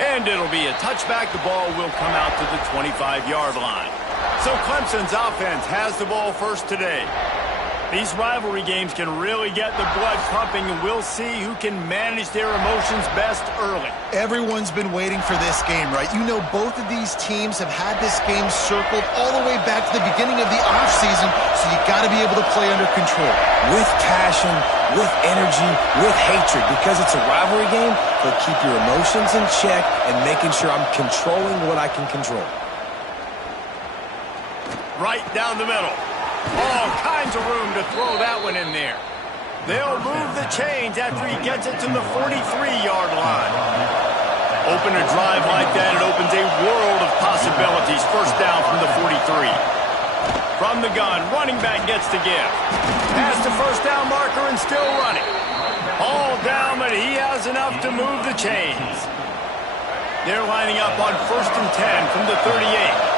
And it'll be a touchback. The ball will come out to the 25-yard line. So Clemson's offense has the ball first today. These rivalry games can really get the blood pumping, and we'll see who can manage their emotions best early. Everyone's been waiting for this game, right? You know, both of these teams have had this game circled all the way back to the beginning of the offseason, so you got to be able to play under control. With passion, with energy, with hatred, because it's a rivalry game, but keep your emotions in check and making sure I'm controlling what I can control. Right down the middle. All kinds of room to throw that one in there. They'll move the chains after he gets it to the 43-yard line. Open a drive like that, it opens a world of possibilities. First down from the 43. From the gun, running back gets to give. Past the first down marker and still running. All down, but he has enough to move the chains. They're lining up on 1st and 10 from the 38.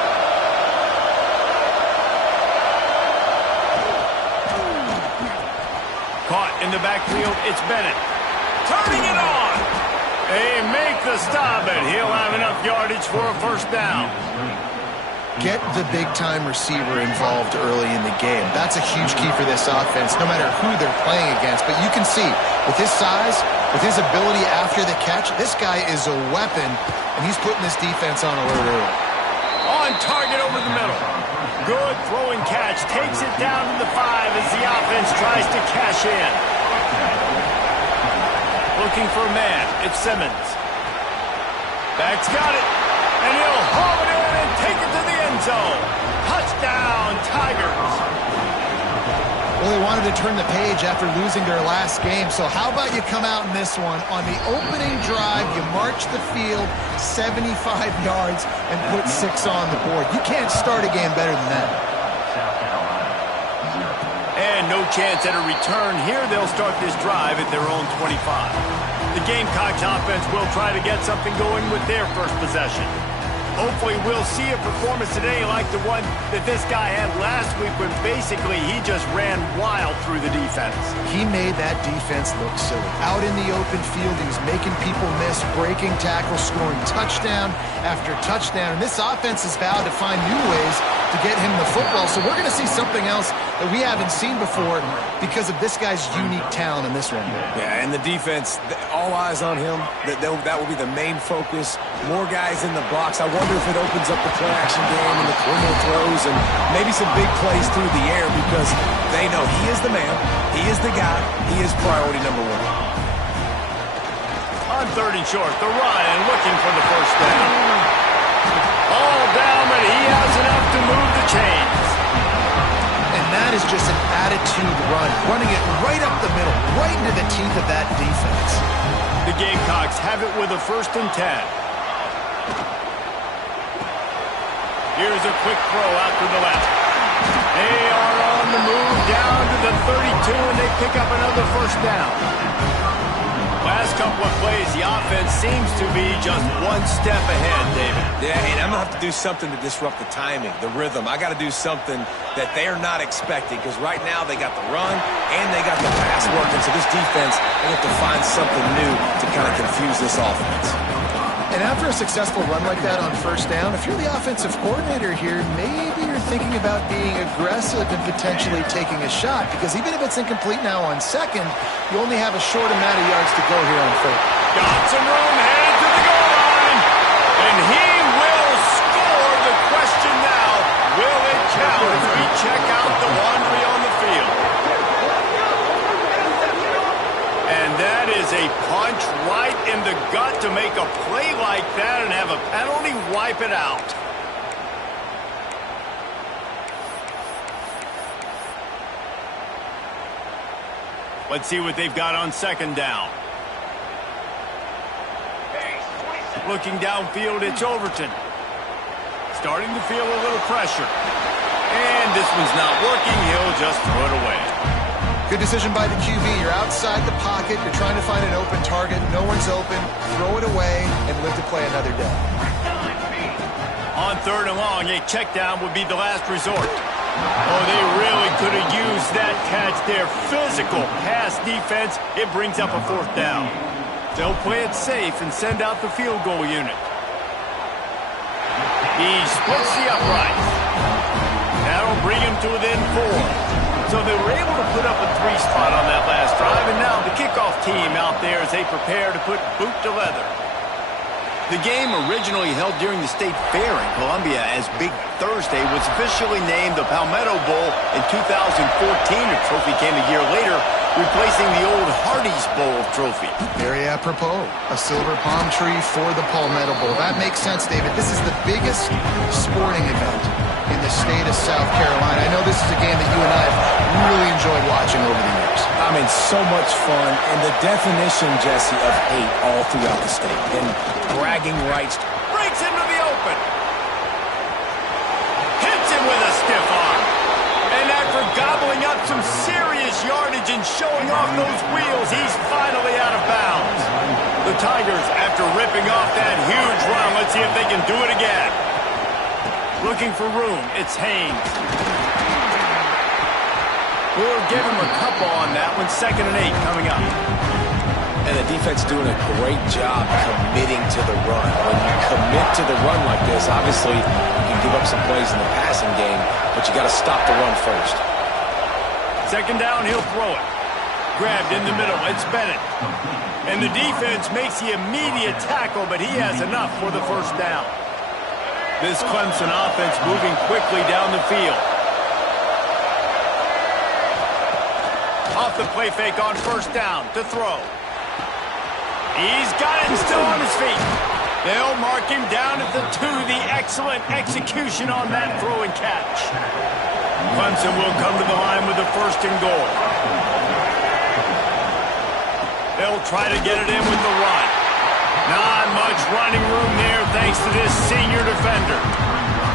Caught in the backfield, it's Bennett. Turning it on. They make the stop, and he'll have enough yardage for a first down. Get the big-time receiver involved early in the game. That's a huge key for this offense, no matter who they're playing against. But you can see, with his size, with his ability after the catch, this guy is a weapon, and he's putting this defense on alert early. On target over the middle. Good throwing catch. Takes it down to the 5 as the offense tries to cash in. Looking for a man. It's Simmons. Back's got it. And he'll haul it in and take it to the end zone. Touchdown, Tigers. Well, they wanted to turn the page after losing their last game, so how about you come out in this one? On the opening drive, you march the field 75 yards and put 6 on the board. You can't start a game better than that. And no chance at a return. Here they'll start this drive at their own 25. The Gamecocks offense will try to get something going with their first possession. Hopefully we'll see a performance today like the one that this guy had last week when basically he just ran wild through the defense. He made that defense look silly. Out in the open field, he was making people miss, breaking tackles, scoring touchdown after touchdown. And this offense has vowed to find new ways to get him the football. So we're going to see something else that we haven't seen before because of this guy's unique talent in this one. Yeah, and the defense, all eyes on him. That will be the main focus. More guys in the box. I wonder if it opens up the play-action game and the perimeter throws and maybe some big plays through the air because they know he is the man, he is the guy, he is priority number 1. On 3rd and short, the run and looking for the first down. All down, but he has enough to move the chains. And that is just an attitude run, running it right up the middle, right into the teeth of that defense. The Gamecocks have it with a 1st and 10. Here's a quick throw out to the left. They are on the move down to the 32, and they pick up another first down. Last couple of plays, the offense seems to be just one step ahead, David. Yeah, and I'm going to have to do something to disrupt the timing, the rhythm. I got to do something that they're not expecting because right now they got the run and they got the pass working. So this defense, they have to find something new to kind of confuse this offense. And after a successful run like that on first down, if you're the offensive coordinator here, maybe you're thinking about being aggressive and potentially taking a shot because even if it's incomplete now on second, you only have a short amount of yards to go here on third. Got some room, headed to the goal line, and he will score. The question now, will it count as we check out the laundry on the field? And that is a punch right in the gut to make a play like that and have a penalty wipe it out. Let's see what they've got on 2nd down. Looking downfield, it's Overton. Starting to feel a little pressure. And this one's not working. He'll just throw it away. Good decision by the QB. You're outside the pocket. You're trying to find an open target. No one's open. Throw it away and live to play another day. On 3rd and long, a check down would be the last resort. Oh, they really could have used that catch there. Physical pass defense. It brings up a 4th down. They'll play it safe and send out the field goal unit. He splits the uprights. That'll bring him to within 4. So they were able to put up a 3 spot on that last drive, and now the kickoff team out there as they prepare to put boot to leather. The game, originally held during the State Fair in Columbia as Big Thursday, was officially named the Palmetto Bowl in 2014. The trophy came a year later, replacing the old Hardee's Bowl trophy. Very apropos, a silver palm tree for the Palmetto Bowl. That makes sense, David. This is the biggest sporting event in the state of South Carolina. I know this is a game that you and I have really enjoyed watching over the years. I mean, so much fun, and the definition, Jesse, of hate all throughout the state. And bragging rights. Breaks into the open. Hits him with a stiff arm. And after gobbling up some serious yardage and showing off those wheels, he's finally out of bounds. The Tigers, after ripping off that huge run, let's see if they can do it again. Looking for room, it's Haynes. We'll give him a couple on that one. 2nd and 8 coming up. And the defense doing a great job committing to the run. When you commit to the run like this, obviously you can give up some plays in the passing game, but you got to stop the run first. 2nd down, he'll throw it. Grabbed in the middle, it's Bennett. And the defense makes the immediate tackle, but he has enough for the 1st down. This Clemson offense moving quickly down the field. Off the play fake on 1st down to throw. He's got it and still on his feet. They'll mark him down at the 2. The excellent execution on that throw and catch. Clemson will come to the line with the 1st and goal. They'll try to get it in with the run. Not much running room there thanks to this senior defender.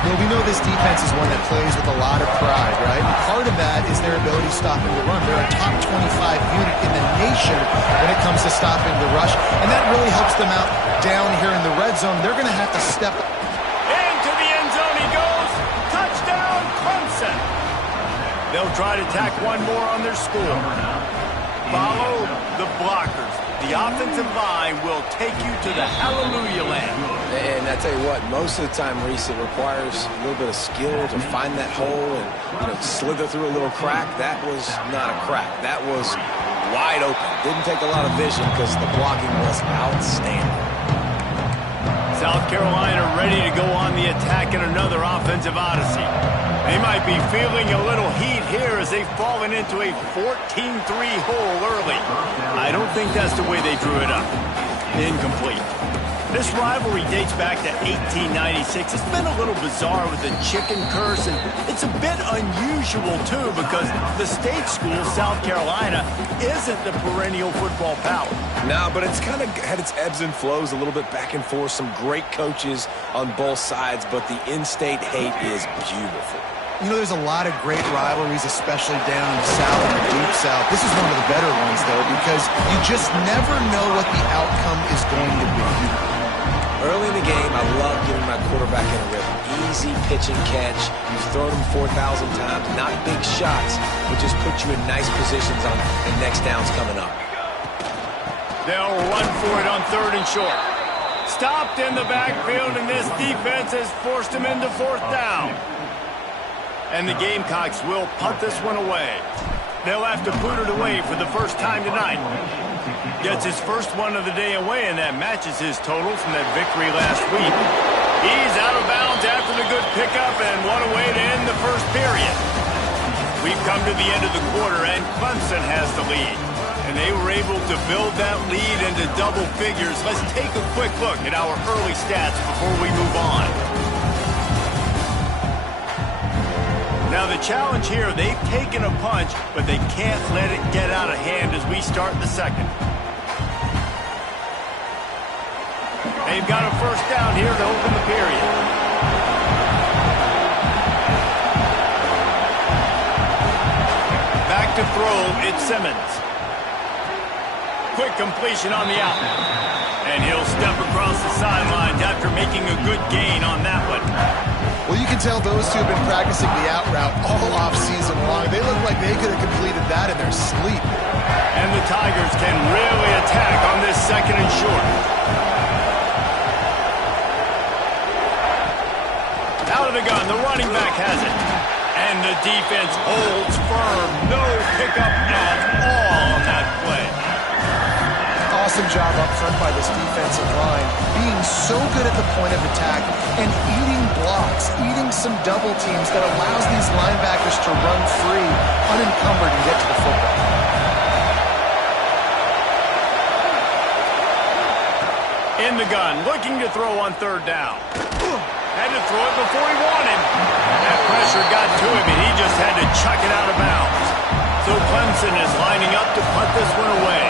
Well, we know this defense is one that plays with a lot of pride, right? And part of that is their ability stopping the run. They're a top 25 unit in the nation when it comes to stopping the rush, and that really helps them out down here in the red zone. They're going to have to step up. Into the end zone he goes. Touchdown, Clemson. They'll try to tack one more on their score. Follow the blockers. The offensive line will take you to the hallelujah land. And I tell you what, most of the time, Reese, it requires a little bit of skill to find that hole and slither through a little crack. That was not a crack. That was wide open. Didn't take a lot of vision because the blocking was outstanding. South Carolina ready to go on the attack in another offensive odyssey. They might be feeling a little heat here as they've fallen into a 14-3 hole early. I don't think that's the way they drew it up. Incomplete. This rivalry dates back to 1896. It's been a little bizarre with the chicken curse, and it's a bit unusual, too, because the state school, South Carolina, isn't the perennial football power. No, but it's kind of had its ebbs and flows, a little bit back and forth, some great coaches on both sides, but the in-state hate is beautiful. You know, there's a lot of great rivalries, especially down in the South and the Deep South. This is one of the better ones, though, because you just never know what the outcome is going to be. Early in the game, I love giving my quarterback in a rhythm. Easy pitch and catch. You've thrown him 4,000 times. Not big shots, but just put you in nice positions on the next downs coming up. They'll run for it on 3rd and short. Stopped in the backfield, and this defense has forced him into 4th down. And the Gamecocks will punt this one away. They'll have to boot it away for the first time tonight. Gets his first one of the day away, and that matches his total from that victory last week. He's out of bounds after the good pickup, and what a way to end the first period. We've come to the end of the quarter, and Clemson has the lead. And they were able to build that lead into double figures. Let's take a quick look at our early stats before we move on. Now the challenge here, they've taken a punch, but they can't let it get out of hand as we start the 2nd. They've got a 1st down here to open the period. Back to throw, it's Simmons. Quick completion on the out. And he'll step across the sidelines after making a good gain on that one. Well, you can tell those two have been practicing the out route all off-season long. They look like they could have completed that in their sleep. And the Tigers can really attack on this second and short. Out of the gun, the running back has it. And the defense holds firm. No pickup at all on that play. Awesome job up front by this defensive line, being so good at the point of attack and eating blocks, eating some double teams that allows these linebackers to run free, unencumbered, and get to the football. In the gun, looking to throw on third down. Had to throw it before he wanted. That pressure got to him, and he just had to chuck it out of bounds. So Clemson is lining up to punt this one away.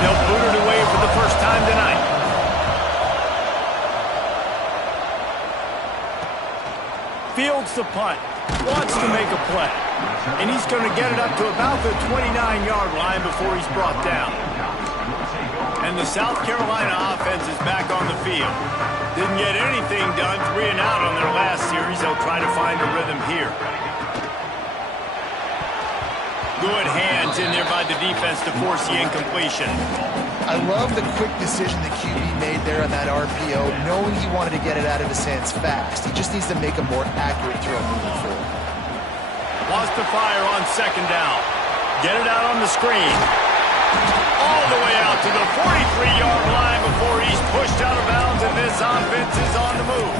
They'll boot it away for the first time tonight. Fields the punt. Wants to make a play. And he's going to get it up to about the 29-yard line before he's brought down. And the South Carolina offense is back on the field. Didn't get anything done, 3 and out on their last series. They'll try to find a rhythm here. Good hands in there by the defense to force the incompletion. I love the quick decision the QB made there on that RPO, knowing he wanted to get it out of his hands fast. He just needs to make a more accurate throw moving forward. Lost the fire on second down. Get it out on the screen. All the way out to the 43-yard line before he's pushed out of bounds, and this offense is on the move.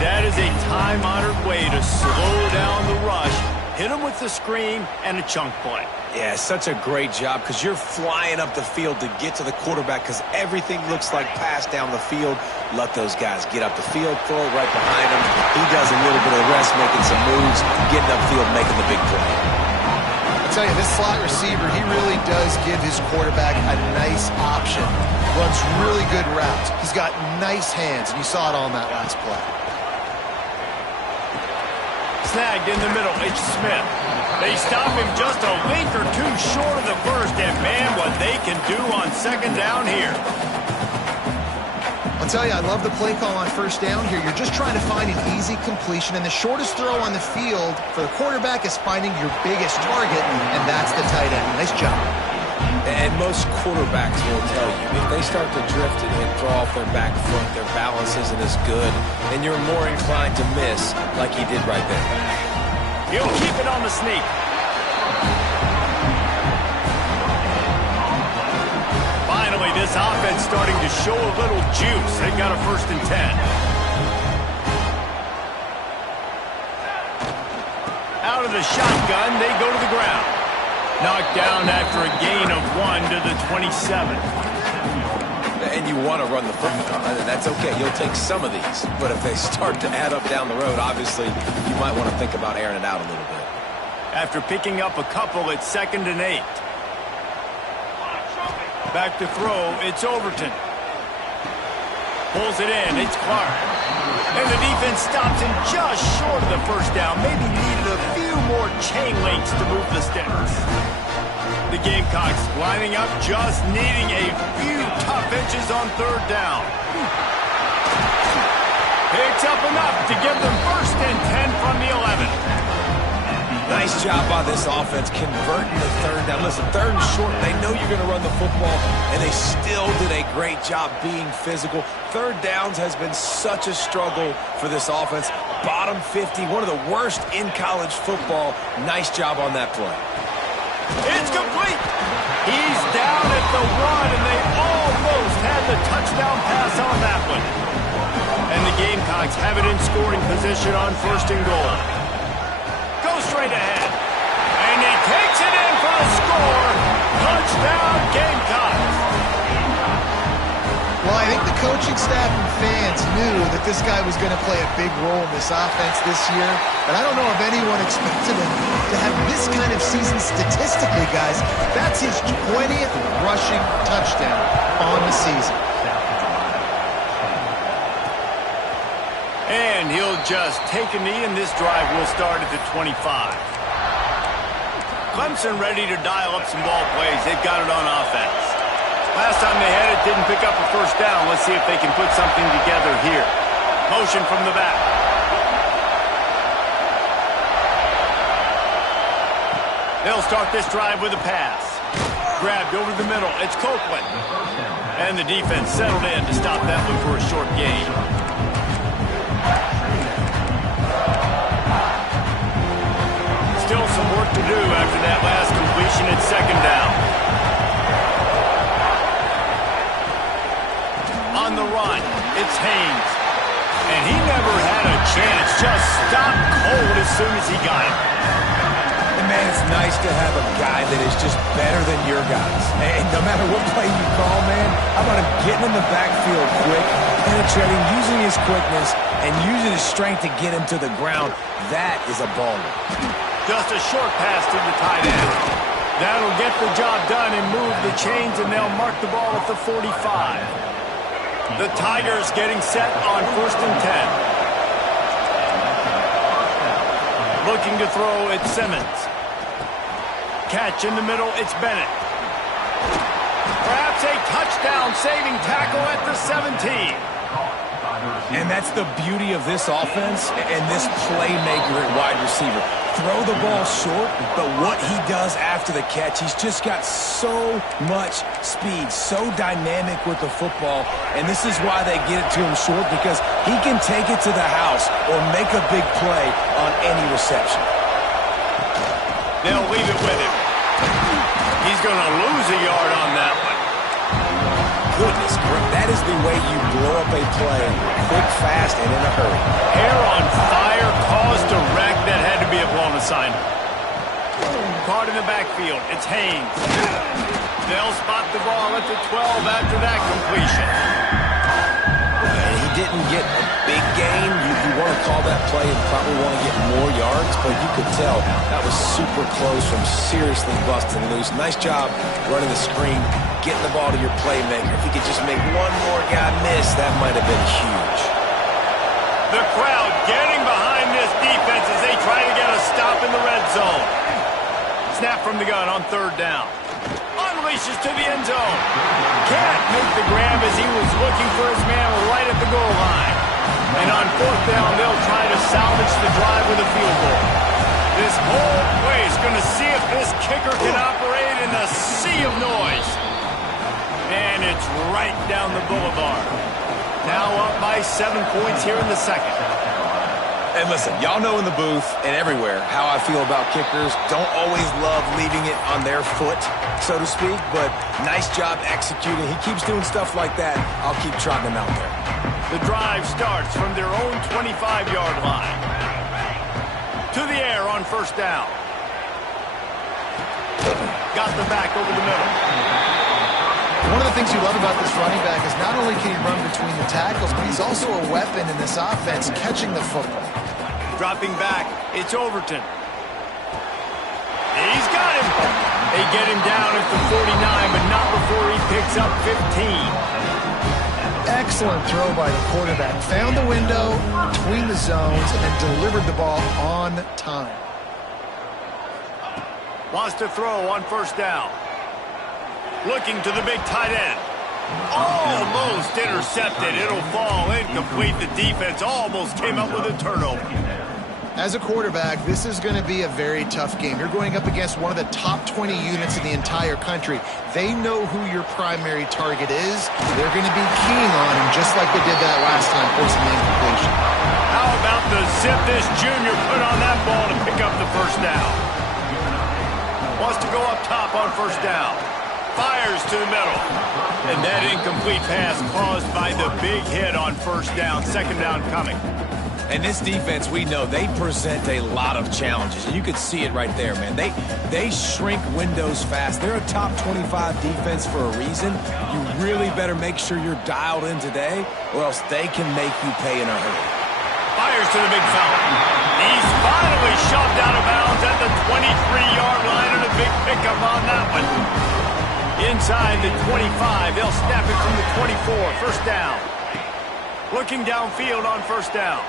That is a time-honored way to slow down the rush. Hit him with the screen and a chunk play. Yeah, such a great job because you're flying up the field to get to the quarterback because everything looks like pass down the field. Let those guys get up the field, throw it right behind him. He does a little bit of the rest, making some moves, getting upfield, making the big play. I'll tell you, this slot receiver, he really does give his quarterback a nice option. Runs really good routes. He's got nice hands, and you saw it all in that last play. Snagged in the middle, it's Smith. They stop him just a link or two short of the first, and man, what they can do on second down here. I'll tell you, I love the play call on first down here. You're just trying to find an easy completion, and the shortest throw on the field for the quarterback is finding your biggest target, and that's the tight end. Nice job. And most quarterbacks will tell you, if they start to drift and draw off their back foot, their balance isn't as good, and you're more inclined to miss like he did right there. He'll keep it on the sneak. Finally, this offense starting to show a little juice. They've got a 1st and 10. Out of the shotgun, they go to the ground. Knocked down after a gain of 1 to the 27. And you want to run the football. That's okay. You'll take some of these. But if they start to add up down the road, obviously, you might want to think about airing it out a little bit. After picking up a couple, it's 2nd and 8. Back to throw, it's Overton. Pulls it in, it's Clark. And the defense stops him just short of the first down. Maybe needed a few more chain links to move the sticks. The Gamecocks lining up, just needing a few tough inches on third down. Picks up enough to give them 1st and 10 from the 11. Nice job by this offense converting the third down. Listen, 3rd and short, they know you're going to run the football, and they still did a great job being physical. 3rd downs has been such a struggle for this offense. Bottom 50, one of the worst in college football. Nice job on that play. It's complete. He's down at the 1, and they almost had the touchdown pass on that one. And the Gamecocks have it in scoring position on 1st and goal. Goes straight ahead. And he takes it in for the score. Touchdown, Gamecocks. Well, I think the coaching staff and fans knew that this guy was going to play a big role in this offense this year, but I don't know if anyone expected him to have this kind of season statistically, guys. That's his 20th rushing touchdown on the season. And he'll just take a knee, and this drive will start at the 25. Clemson ready to dial up some ball plays. They've got it on offense. Last time they had it, didn't pick up a 1st down. Let's see if they can put something together here. Motion from the back. They'll start this drive with a pass. Grabbed over the middle. It's Copeland. And the defense settled in to stop that one for a short gain. Still some work to do after that last completion at second down. On the run, it's Haynes. And he never had a chance. Just stopped cold as soon as he got it. And man, it's nice to have a guy that is just better than your guys. And no matter what play you call, man, how about him getting in the backfield quick, penetrating, using his quickness, and using his strength to get him to the ground. That is a baller. Just a short pass to the tight end. That'll get the job done and move the chains, and they'll mark the ball at the 45. The Tigers getting set on 1st and 10. Looking to throw, it's Simmons. Catch in the middle, it's Bennett. Perhaps a touchdown-saving tackle at the 17. And that's the beauty of this offense and this playmaker at wide receiver. Throw the ball short, but what he does after the catch, he's just got so much speed, so dynamic with the football, and this is why they get it to him short, because he can take it to the house or make a big play on any reception. They'll leave it with him. He's going to lose a yard on that one. Goodness, that is the way you blow up a play, quick, fast, and in a hurry. Hair on fire caused a wreck that had to be a blown assignment. Caught in the backfield, it's Haynes. They'll spot the ball at the 12 after that completion. He didn't get a big gain. You want to call that play and probably want to get more yards, but you could tell that was super close from seriously busting loose. Nice job running the screen, getting the ball to your playmaker. If he could just make one more guy miss, that might have been huge. The crowd getting behind this defense as they try to get a stop in the red zone. Snap from the gun on 3rd down. Unleashes to the end zone. Can't make the grab as he was looking for his man right at the goal line. And on 4th down, they'll try to salvage the drive with a field goal. This whole place going to see if this kicker can operate in the sea of noise. And it's right down the boulevard. Now up by 7 points here in the second. And listen, y'all know in the booth and everywhere how I feel about kickers. Don't always love leaving it on their foot, so to speak, but nice job executing. He keeps doing stuff like that. I'll keep trotting him out there. The drive starts from their own 25-yard line. To the air on 1st down. Got the back over the middle. One of the things you love about this running back is not only can he run between the tackles, but he's also a weapon in this offense, catching the football. Dropping back, it's Overton. He's got him. They get him down at the 49, but not before he picks up 15. Excellent throw by the quarterback. Found the window between the zones and then delivered the ball on time. Wants to throw on 1st down. Looking to the big tight end. Almost intercepted. It'll fall incomplete. The defense almost came up with a turnover. As a quarterback, this is going to be a very tough game. You're going up against one of the top 20 units in the entire country. They know who your primary target is. They're going to be keen on him, just like they did that last time, forcing the incompletion. How about the zip this junior put on that ball to pick up the 1st down? Wants to go up top on 1st down. Fires to the middle. And that incomplete pass caused by the big hit on 1st down. 2nd down coming. And this defense, we know, they present a lot of challenges. And you could see it right there, man. They shrink windows fast. They're a top 25 defense for a reason. You really better make sure you're dialed in today, or else they can make you pay in a hurry. Fires to the big fella. He's finally shoved out of bounds at the 23-yard line, and a big pickup on that one. Inside the 25, they'll snap it from the 24. 1st down. Looking downfield on 1st down.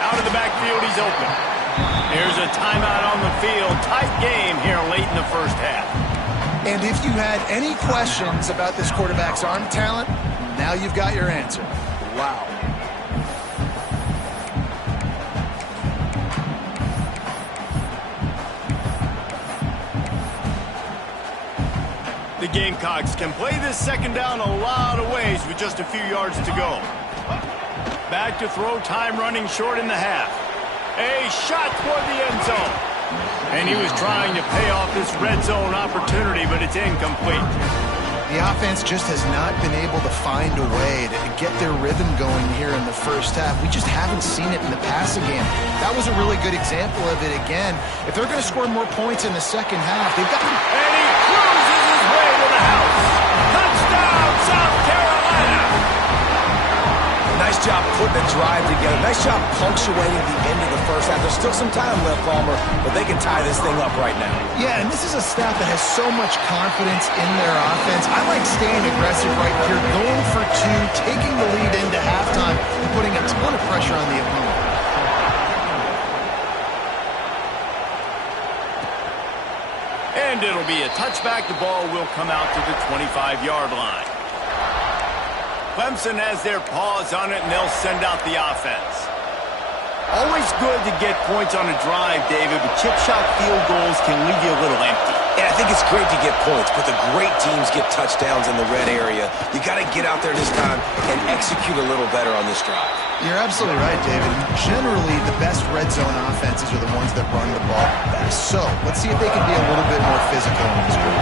Out of the backfield, he's open. Here's a timeout on the field. Tight game here late in the 1st half. And if you had any questions about this quarterback's arm talent, now you've got your answer. Wow. The Gamecocks can play this second down a lot of ways with just a few yards to go. Back to throw, time running short in the half. A shot toward the end zone. And he was trying to pay off this red zone opportunity, but it's incomplete. The offense just has not been able to find a way to get their rhythm going here in the first half. We just haven't seen it in the passing game. That was a really good example of it again. If they're going to score more points in the second half, they've got... And he cruises his way to the house. Touchdown, South Carolina! Nice job putting a drive together. Nice job punctuating the end of the first half. There's still some time left, Palmer, but they can tie this thing up right now. Yeah, and this is a staff that has so much confidence in their offense. I like staying aggressive right here, going for two, taking the lead into halftime, and putting a ton of pressure on the opponent. And it'll be a touchback. The ball will come out to the 25-yard line. Clemson has their paws on it, and they'll send out the offense. Always good to get points on a drive, David, but chip shot field goals can leave you a little empty. Yeah, I think it's great to get points, but the great teams get touchdowns in the red area. You got to get out there this time and execute a little better on this drive. You're absolutely right, David. Generally, the best red zone offenses are the ones that run the ball best. So, let's see if they can be a little bit more physical in this group.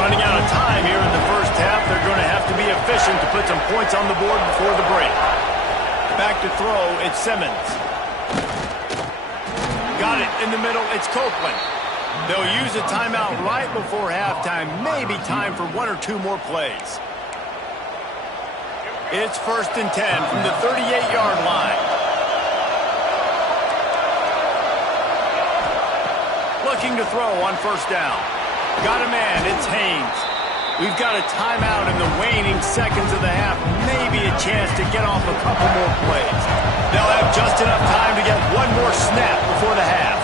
Running out of time here in the first half. They're going to have to be efficient to put some points on the board before the break. Back to throw, it's Simmons. Got it in the middle, it's Copeland. They'll use a timeout right before halftime. Maybe time for one or two more plays. It's 1st and 10 from the 38-yard line. Looking to throw on first down. Got a man, it's Haynes. We've got a timeout in the waning seconds of the half. Maybe a chance to get off a couple more plays. They'll have just enough time to get one more snap before the half.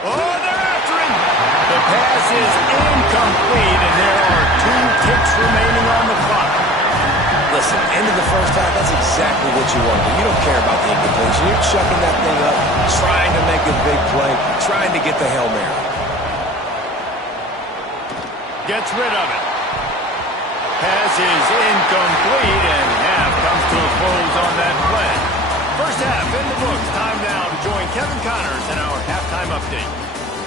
Oh, they're after him. The pass is incomplete, and there are 2 ticks remaining on the clock. Listen, end of the first half, that's exactly what you want to do. You don't care about the incompletion. You're chucking that thing up, trying to make a big play, trying to get the Hail Mary. Gets rid of it. Pass is incomplete, and half comes to a close on that play. First half in the books. Time now to join Kevin Connors in our halftime update.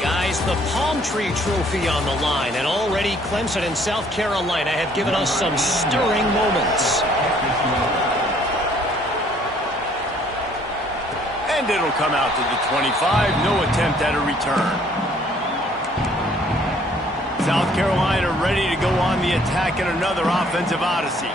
Guys, the Palm Tree Trophy on the line, and already Clemson and South Carolina have given us some stirring moments. And it'll come out to the 25. No attempt at a return. South Carolina ready to go on the attack in another offensive odyssey.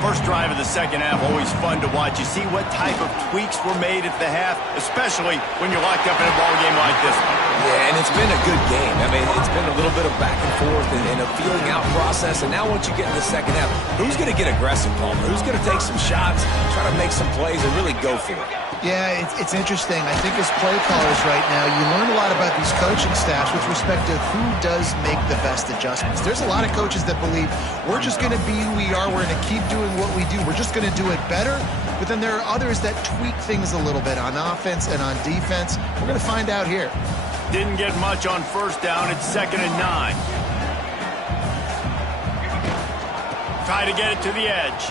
First drive of the second half, always fun to watch. You see what type of tweaks were made at the half, especially when you're locked up in a ball game like this one. Yeah, and it's been a good game. I mean, it's been a little bit of back and forth and a feeling out process. And now once you get in the second half, who's going to get aggressive, Palmer? Who's going to take some shots, try to make some plays, and really go for it? Yeah, it's interesting. I think as play callers right now, you learn a lot about these coaching staffs with respect to who does make the best adjustments. There's a lot of coaches that believe we're just going to be who we are. We're going to keep doing what we do. We're just going to do it better. But then there are others that tweak things a little bit on offense and on defense. We're going to find out here. Didn't get much on first down. It's 2nd and 9. Try to get it to the edge.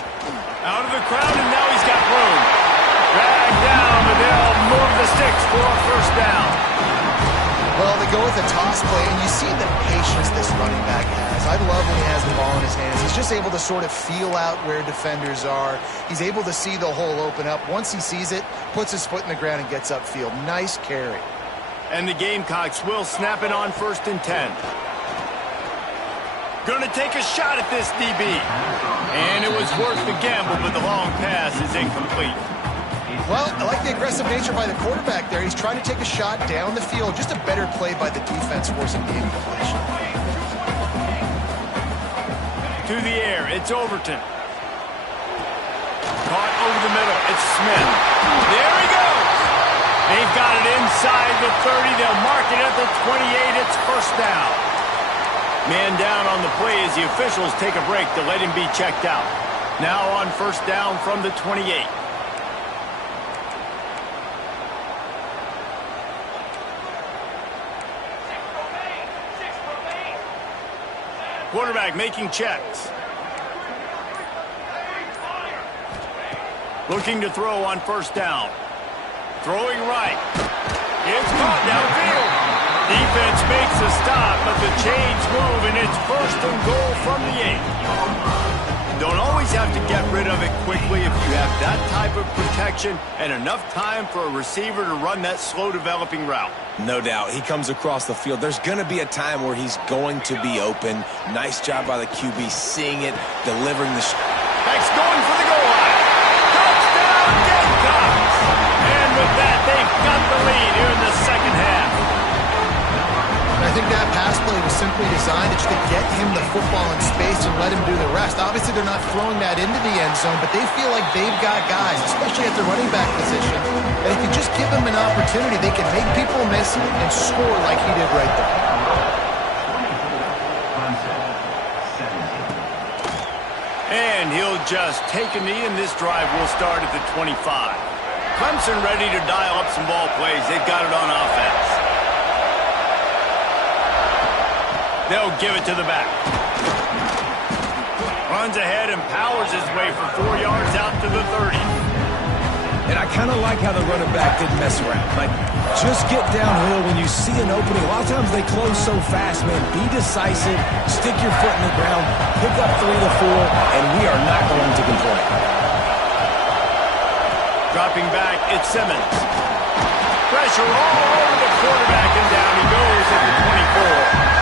Out of the crowd, and now he's got room. Dragged down, but they'll move the sticks for a first down. Well, they go with a toss play, and you see the patience this running back has. I love when he has the ball in his hands. He's just able to sort of feel out where defenders are. He's able to see the hole open up. Once he sees it, puts his foot in the ground and gets upfield. Nice carry. And the Gamecocks will snap it on 1st and 10. Gonna take a shot at this DB. And it was worth the gamble, but the long pass is incomplete. Well, I like the aggressive nature by the quarterback there. He's trying to take a shot down the field. Just a better play by the defense forcing the incompletion. To the air, it's Overton. Caught over the middle, it's Smith. There he goes! They've got it inside the 30. They'll mark it at the 28. It's first down. Man down on the play as the officials take a break to let him be checked out. Now on first down from the 28. Quarterback making checks. Looking to throw on first down. Throwing right. It's caught downfield. Defense makes a stop, but the chains move, and it's 1st and goal from the 8. Don't always have to get rid of it quickly if you have that type of protection and enough time for a receiver to run that slow-developing route. No doubt. He comes across the field. There's going to be a time where he's going to be open. Nice job by the QB seeing it, delivering the... Back's going for the goal line. Touchdown, Gamecocks! And with that, they've got the lead here in the second half. I think that pass play was simply designed just to get him the football in space and let him do the rest. Obviously, they're not throwing that into the end zone, but they feel like they've got guys, especially at the running back position, that if you just give them an opportunity, they can make people miss and score like he did right there. And he'll just take a knee, and this drive will start at the 25. Clemson ready to dial up some ball plays. They've got it on offense. They'll give it to the back. Runs ahead and powers his way for 4 yards out to the 30. And I kind of like how the running back didn't mess around. Like, just get downhill when you see an opening. A lot of times they close so fast, man. Be decisive, stick your foot in the ground, pick up 3 to 4, and we are not going to complain. Dropping back, it's Simmons. Pressure all over the quarterback, and down he goes at the 24.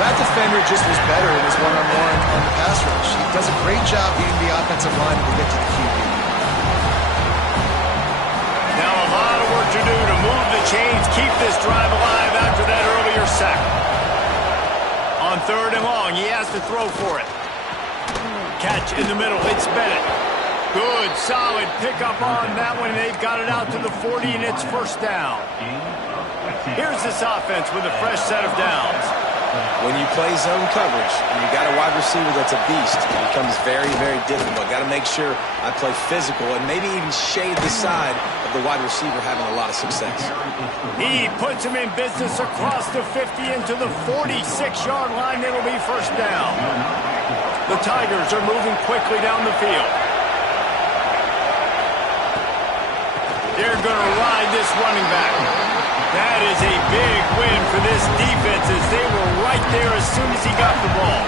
That defender just was better in his one-on-one on the pass rush. He does a great job beating the offensive line to get to the QB. Now a lot of work to do to move the chains, keep this drive alive after that earlier sack. On 3rd and long, he has to throw for it. Catch in the middle, it's Bennett. Good, solid pickup on that one. They've got it out to the 40, and it's 1st down. Here's this offense with a fresh set of downs. When you play zone coverage and you got a wide receiver that's a beast, it becomes very, very difficult. Got to make sure I play physical and maybe even shade the side of the wide receiver having a lot of success. He puts him in business across the 50 into the 46-yard line. It'll be 1st down. The Tigers are moving quickly down the field. They're going to ride this running back. That is a big win for this defense as they were right there as soon as he got the ball.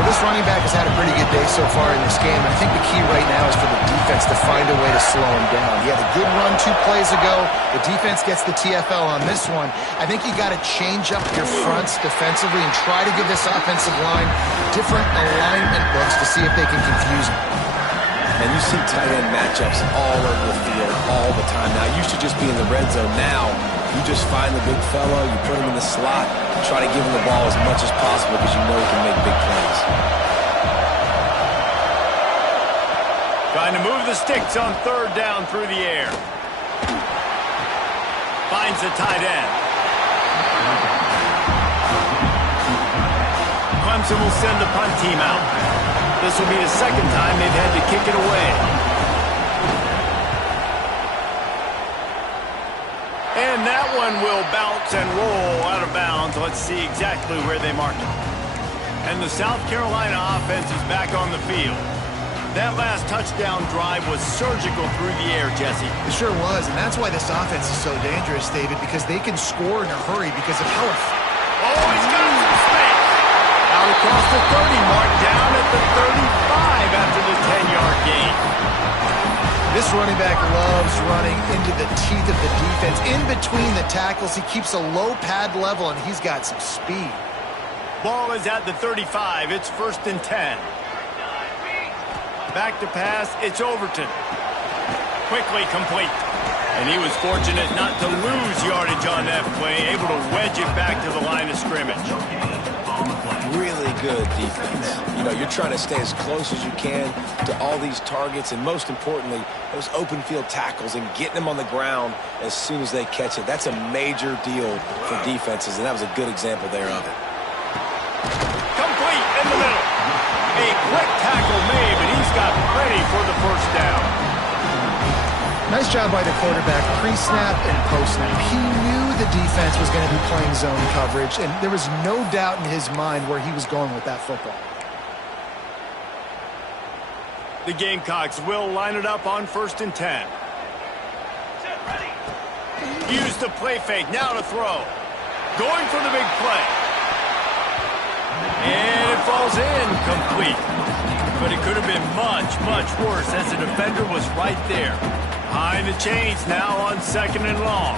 Well, this running back has had a pretty good day so far in this game. I think the key right now is for the defense to find a way to slow him down. He had a good run 2 plays ago. The defense gets the TFL on this one. I think you got to change up your fronts defensively and try to give this offensive line different alignment looks to see if they can confuse him. And you see tight end matchups all over the field all the time. Now, it used to just be in the red zone. Now, you just find the big fella, you put him in the slot, and try to give him the ball as much as possible because you know he can make big plays. Trying to move the sticks on 3rd down through the air. Finds the tight end. Clemson will send the punt team out. This will be the 2nd time they've had to kick it away. And that one will bounce and roll out of bounds. Let's see exactly where they mark it. And the South Carolina offense is back on the field. That last touchdown drive was surgical through the air, Jesse. It sure was, and that's why this offense is so dangerous, David, because they can score in a hurry because of how it... Oh, he's got some space. Out across the 30 mark, down at the 35 after the 10-yard gain. This running back loves running into the teeth of the defense. In between the tackles, he keeps a low pad level, and he's got some speed. Ball is at the 35. It's 1st and 10. Back to pass. It's Overton. Quickly complete. And he was fortunate not to lose yardage on that play, able to wedge it back to the line of scrimmage. Really good defense. You know, you're trying to stay as close as you can to all these targets, and most importantly, those open field tackles and getting them on the ground as soon as they catch it. That's a major deal for defenses, and that was a good example there of it. Complete in the middle. A quick tackle made, but he's got plenty for the 1st down. Nice job by the quarterback, pre-snap and post-snap. He knew the defense was going to be playing zone coverage, and there was no doubt in his mind where he was going with that football. The Gamecocks will line it up on 1st and 10. Use the play fake, now to throw. Going for the big play. And it falls in, complete. But it could have been much, much worse as the defender was right there. Behind the chains now on 2nd and long.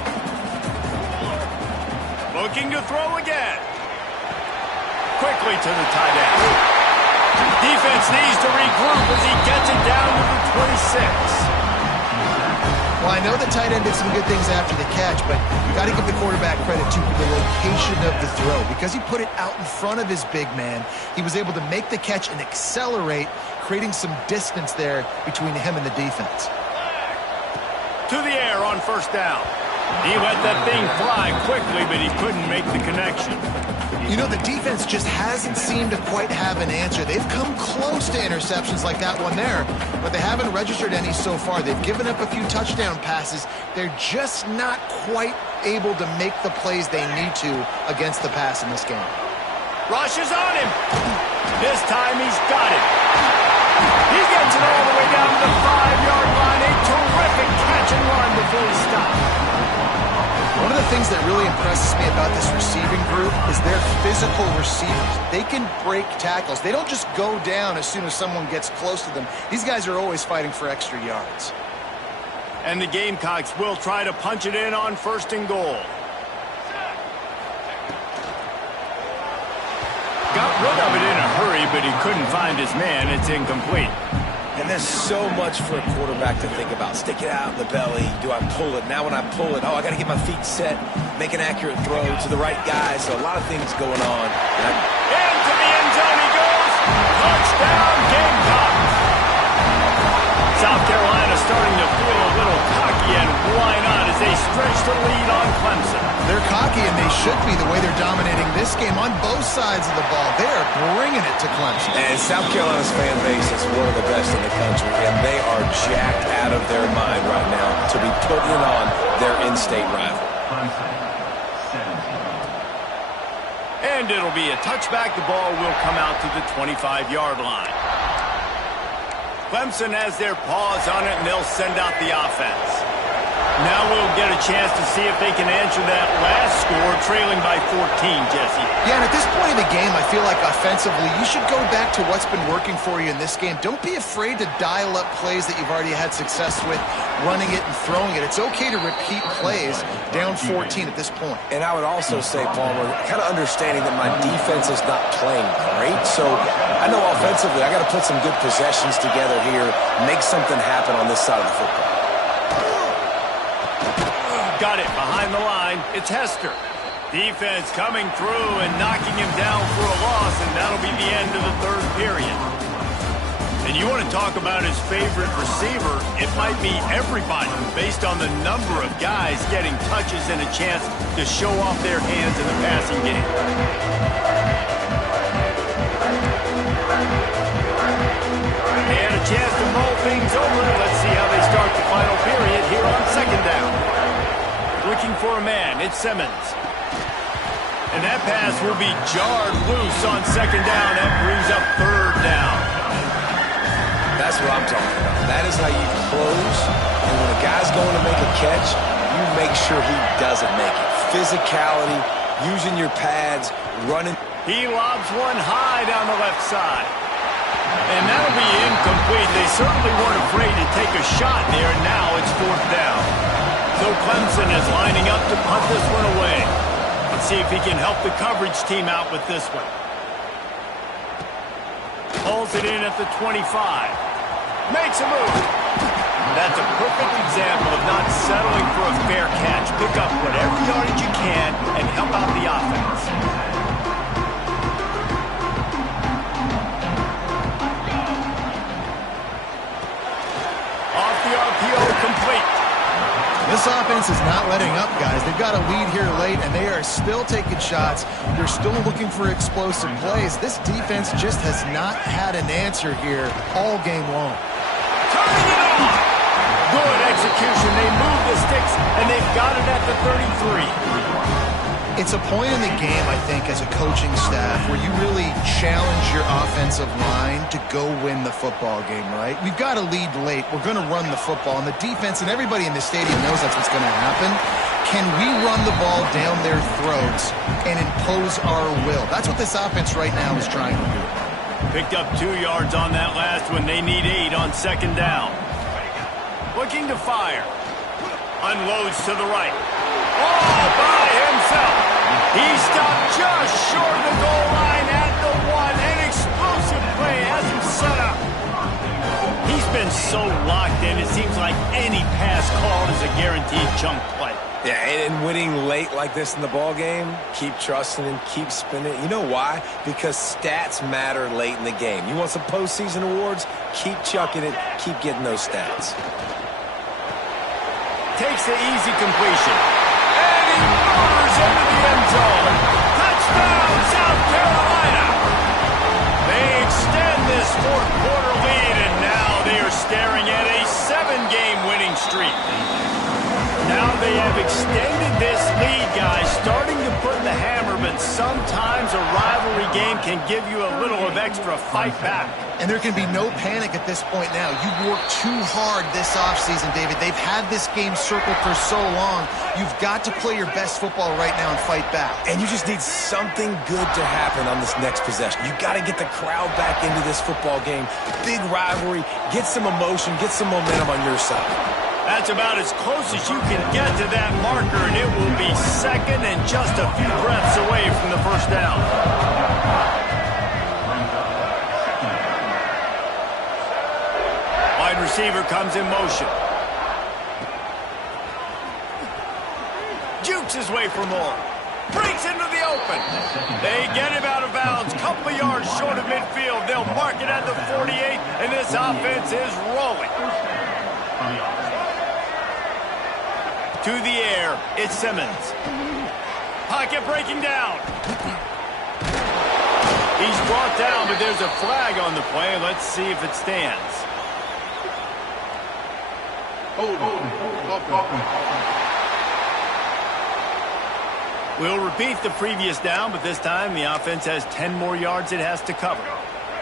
Looking to throw again. Quickly to the tight end. Defense needs to regroup as he gets it down to the 26. Well, I know the tight end did some good things after the catch, but you got to give the quarterback credit to the location of the throw. Because he put it out in front of his big man, he was able to make the catch and accelerate, creating some distance there between him and the defense. To the air on 1st down. He let that thing fly quickly, but he couldn't make the connection. You know, the defense just hasn't seemed to quite have an answer. They've come close to interceptions like that one there, but they haven't registered any so far. They've given up a few touchdown passes. They're just not quite able to make the plays they need to against the pass in this game. Rushes on him. This time he's got it. He gets it all the way down to the 5-yard line. A terrific catch and run before he stopped. One of the things that really impresses me about this receiving group is their physical receivers. They can break tackles. They don't just go down as soon as someone gets close to them. These guys are always fighting for extra yards. And the Gamecocks will try to punch it in on 1st and goal. Got rid of it in a hurry, but he couldn't find his man. It's incomplete. And there's so much for a quarterback to think about. Stick it out in the belly. Do I pull it? Now when I pull it, I got to get my feet set, make an accurate throw to the right guy. So a lot of things going on. Into the end zone he goes. Touchdown, Gamecocks. South Carolina starting to feel a little cocky, and why not as they stretch the lead on Clemson. They're cocky, and they should be the way they're dominating this game on both sides of the ball. They are bringing it to Clemson. And South Carolina's fan base is one of the best in the country, and they are jacked out of their mind right now to be putting it on their in-state rival. And it'll be a touchback. The ball will come out to the 25-yard line. Clemson has their paws on it, and they'll send out the offense. Now we'll get a chance to see if they can answer that last score, trailing by 14, Jesse. Yeah, and at this point in the game, I feel like offensively, you should go back to what's been working for you in this game. Don't be afraid to dial up plays that you've already had success with, running it and throwing it. It's okay to repeat plays down 14 at this point. And I would also say, Palmer, kind of understanding that my defense is not playing great, so I know offensively I got to put some good possessions together here, make something happen on this side of the football. Got it behind the line. It's Hester. Defense coming through and knocking him down for a loss, and that'll be the end of the 3rd period. And you want to talk about his favorite receiver, it might be everybody based on the number of guys getting touches and a chance to show off their hands in the passing game. And a chance to mull things over. Let's see how they start the final period here on 2nd down. Looking for a man, it's Simmons. And that pass will be jarred loose on 2nd down. That brings up 3rd down. That's what I'm talking about. That is how you close. And when a guy's going to make a catch, you make sure he doesn't make it. Physicality, using your pads, running. He lobs one high down the left side. And that'll be incomplete. They certainly weren't afraid to take a shot there. Now it's 4th down. So Clemson is lining up to punt this one away. Let's see if he can help the coverage team out with this one. Pulls it in at the 25. Makes a move. That's a perfect example of not settling for a fair catch. Pick up whatever yardage you can and help out the offense. Off the RPO, complete. This offense is not letting up, guys. They've got a lead here late, and they are still taking shots. They're still looking for explosive plays. This defense just has not had an answer here all game long. Turning it on. Good execution. They move the sticks, and they've got it at the 33. It's a point in the game, I think, as a coaching staff where you really challenge your offensive line to go win the football game, right? We've got to lead late. We're going to run the football. And the defense and everybody in the stadium knows that's what's going to happen. Can we run the ball down their throats and impose our will? That's what this offense right now is trying to do. Picked up 2 yards on that last one. They need 8 on second down. Looking to fire. Unloads to the right. All by himself. He stopped just short of the goal line at the 1. An explosive play has him set up. He's been so locked in, it seems like any pass called is a guaranteed chunk play. Yeah, and winning late like this in the ball game, keep trusting and keep spinning. You know why? Because stats matter late in the game. You want some postseason awards? Keep chucking it. Keep getting those stats. Takes the easy completion. And he motors into the end zone. Touchdown, South Carolina. They extend this fourth quarter lead, and now they are staring at a 7-game winning streak. Now they have extended this lead, guys, starting to put the hammer, but sometimes a rivalry game can give you a little of extra fight back. And there can be no panic at this point now. You've worked too hard this offseason, David. They've had this game circled for so long. You've got to play your best football right now and fight back. And you just need something good to happen on this next possession. You've got to get the crowd back into this football game. Big rivalry. Get some emotion. Get some momentum on your side. That's about as close as you can get to that marker, and it will be second and just a few breaths away from the first down. Wide receiver comes in motion. Jukes his way for more. Breaks into the open. They get him out of bounds. Couple of yards short of midfield. They'll mark it at the 48, and this offense is rolling. To the air, it's Simmons. Pocket breaking down. He's brought down, but there's a flag on the play. Let's see if it stands. We'll repeat the previous down, but this time the offense has 10 more yards it has to cover.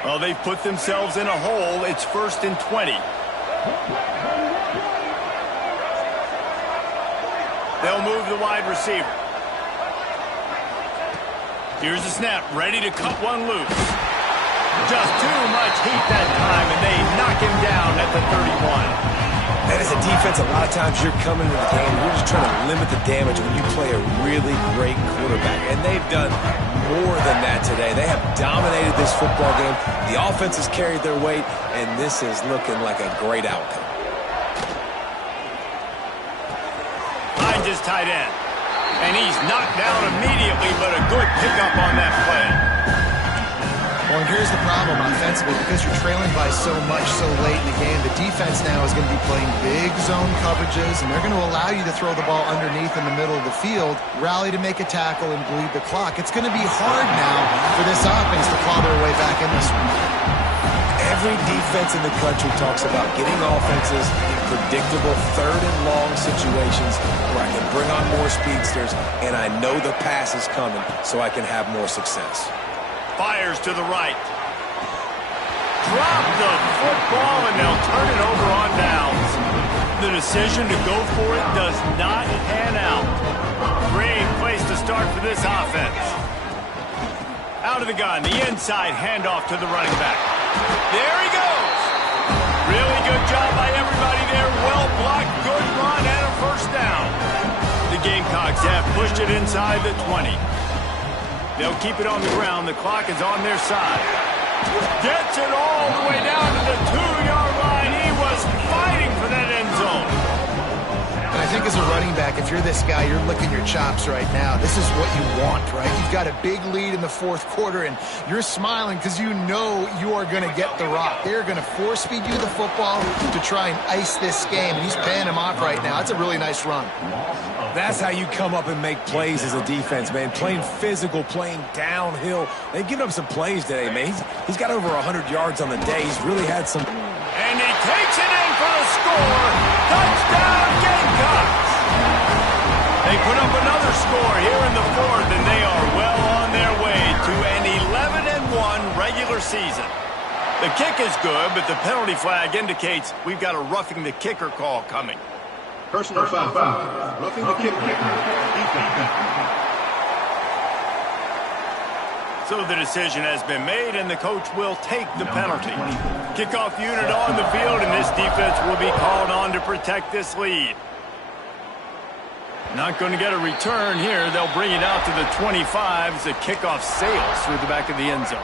Well, they've put themselves in a hole. It's 1st and 20. They'll move the wide receiver. Here's the snap, ready to cut one loose. Just too much heat that time, and they knock him down at the 31. And as a defense, a lot of times you're coming to the game, you're just trying to limit the damage when you play a really great quarterback. And they've done more than that today. They have dominated this football game. The offense has carried their weight, and this is looking like a great outcome. Finds his tight end. And he's knocked down immediately, but a good pickup on that play. Well, and here's the problem offensively. Because you're trailing by so much so late in the game, the defense now is going to be playing big zone coverages, and they're going to allow you to throw the ball underneath in the middle of the field, rally to make a tackle, and bleed the clock. It's going to be hard now for this offense to claw their way back in this one. Every defense in the country talks about getting offenses in predictable third and long situations where I can bring on more speedsters and I know the pass is coming so I can have more success. Fires to the right. Drop the football and they'll turn it over on downs. The decision to go for it does not pan out. Great place to start for this offense. Out of the gun, the inside handoff to the running back. There he goes. Really good job by everybody there. Well blocked, good run, and a first down. The Gamecocks have pushed it inside the 20. They'll keep it on the ground. The clock is on their side. Gets it all the way down to the 2-yard line. He was fighting for that end zone. And I think as a running back, if you're this guy, you're licking your chops right now. This is what you want, right? You've got a big lead in the fourth quarter, and you're smiling because you know you are going to get the rock. They're going to force feed you the football to try and ice this game, and he's paying him off right now. That's a really nice run. That's how you come up and make plays as a defense, man. Playing physical, playing downhill. They've given up some plays today, man. He's got over 100 yards on the day. He's really had some... And he takes it in for the score. Touchdown, Gamecocks! They put up another score here in the fourth, and they are well on their way to an 11-1 regular season. The kick is good, but the penalty flag indicates we've got a roughing the kicker call coming. Personal foul. Roughing the kicker. Defense. So the decision has been made, and the coach will take the penalty. Kickoff unit on the field, and this defense will be called on to protect this lead. Not going to get a return here. They'll bring it out to the 25 as the kickoff sails through the back of the end zone.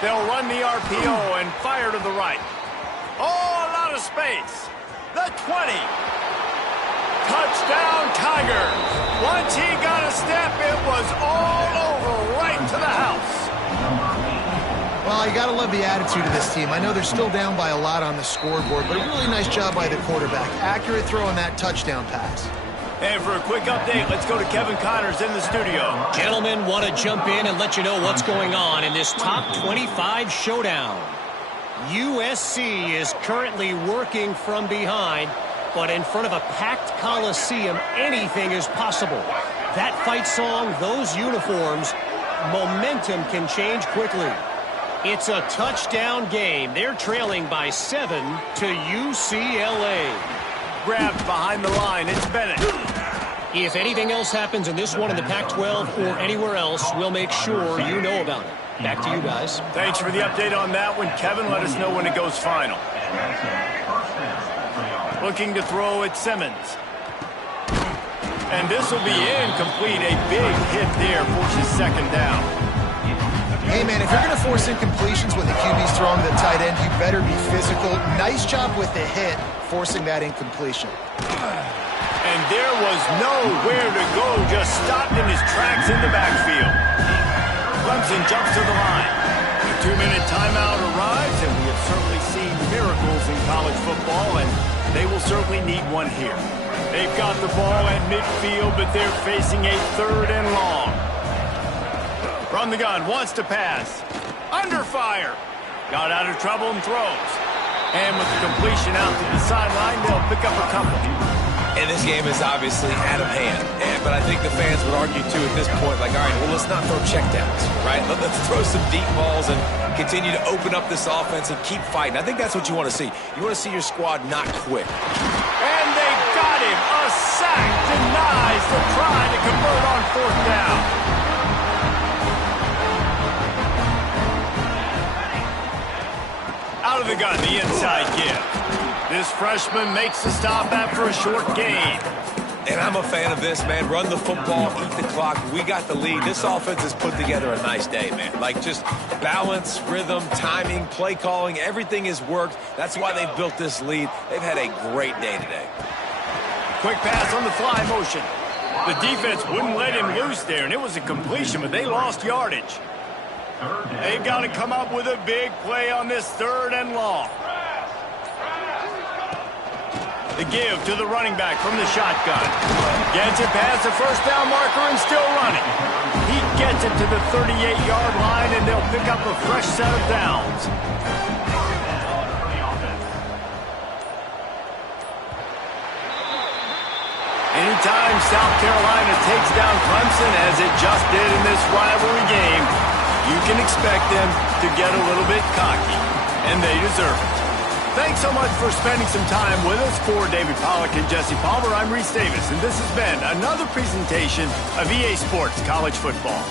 They'll run the RPO and fire to the right. Oh, a lot of space. The 20. Touchdown, Tigers. Once he got a step, it was all over right to the house. Well, you got to love the attitude of this team. I know they're still down by a lot on the scoreboard, but a really nice job by the quarterback. Accurate throw on that touchdown pass. And for a quick update, let's go to Kevin Connors in the studio. Gentlemen, want to jump in and let you know what's going on in this top 25 showdown. USC is currently working from behind, but in front of a packed Coliseum, anything is possible. That fight song, those uniforms, momentum can change quickly. It's a touchdown game. They're trailing by 7 to UCLA. Grabbed behind the line. It's Bennett. If anything else happens in this one in the Pac-12 or anywhere else, we'll make sure you know about it. Back to you guys. Thanks for the update on that one, Kevin. Let us know when it goes final. Looking to throw at Simmons. And this will be incomplete. A big hit there forces second down. Hey, man, if you're going to force incompletions when the QB's throwing to the tight end, you better be physical. Nice job with the hit, forcing that incompletion. And there was nowhere to go, just stopped in his tracks in the backfield. Clemson jumps to the line. The 2-minute timeout arrives, and we have certainly seen miracles in college football, and they will certainly need one here. They've got the ball at midfield, but they're facing a 3rd and long. From the gun, wants to pass. Under fire. Got out of trouble and throws. And with the completion out to the sideline, they'll pick up a couple. And this game is obviously out of hand. But I think the fans would argue, too, at this point, like, all right, well, let's not throw checkdowns, right? Let's throw some deep balls and continue to open up this offense and keep fighting. I think that's what you want to see. You want to see your squad not quit. And they got him. A sack denies the try to convert on 4th down. Out of the gun, the inside give. This freshman makes the stop after a short gain. And I'm a fan of this, man. Run the football, eat the clock. We got the lead. This offense has put together a nice day, man. Like, just balance, rhythm, timing, play calling, everything has worked. That's why they've built this lead. They've had a great day today. Quick pass on the fly motion. The defense wouldn't let him loose there, and it was a completion, but they lost yardage. They've got to come up with a big play on this 3rd and long. The give to the running back from the shotgun. Gets it past the 1st down marker and still running. He gets it to the 38-yard line, and they'll pick up a fresh set of downs. Anytime South Carolina takes down Clemson, as it just did in this rivalry game, you can expect them to get a little bit cocky, and they deserve it. Thanks so much for spending some time with us. For David Pollack and Jesse Palmer, I'm Reese Davis, and this has been another presentation of EA Sports College Football.